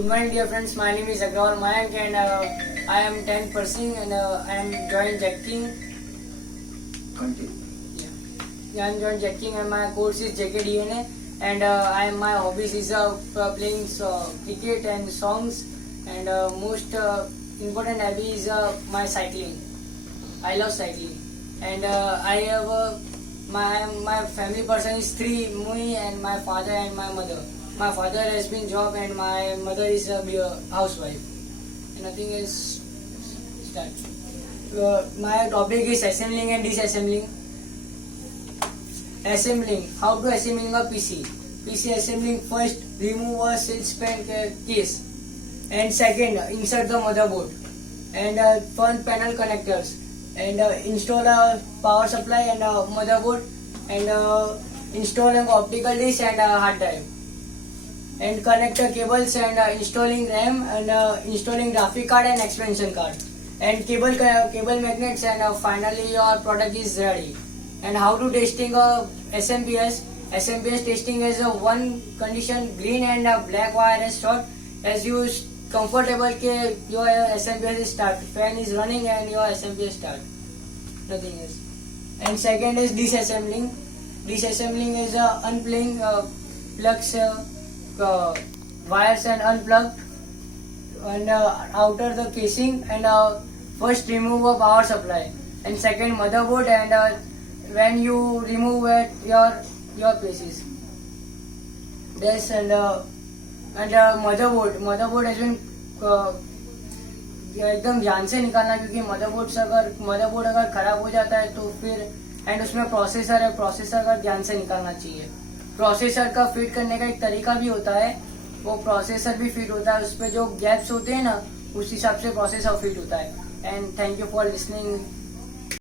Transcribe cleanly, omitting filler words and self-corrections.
Good morning, dear friends. My name is Agrawal Mayank, and I am 10th pursuing, and I am joined jacking. Continue. Yeah, I am joined jacking, and my course is JKDNA. And my hobbies is playing cricket and songs, and most important hobby is my cycling. I love cycling, and I have my family person is three: me and my father and my mother. My father has been job, and my mother is a housewife. And nothing is start. My topic is assembling and disassembling. Assembling. How to assembling a PC? PC assembling: first, remove a silkspan case, and second, insert the motherboard and front panel connectors, and install a power supply and a motherboard, and install an optical disc and a hard drive, and connect the cables, and installing RAM, and installing graphic card and expansion card, and cable magnets, and finally your product is ready. And how to testing a SMPS? SMPS testing is a one condition: green and black wire is short. As you comfortable ke your SMPS is start, fan is running and your SMPS start. Nothing else. And second is disassembling. Disassembling is unplugging plugs, wires and unplug, and outer the casing, and first remove a power supply, and second motherboard, and when you remove it your pieces. This and motherboard has been एकदम ध्यान से निकालना, क्योंकि motherboard अगर खराब हो जाता है तो फिर, एंड उसमें प्रोसेसर है, प्रोसेसर का ध्यान से निकालना चाहिए. प्रोसेसर का फिट करने का एक तरीका भी होता है, वो प्रोसेसर भी फिट होता है, उस पर जो गैप्स होते हैं ना, उस हिसाब से प्रोसेसर फिट होता है. And thank you for listening.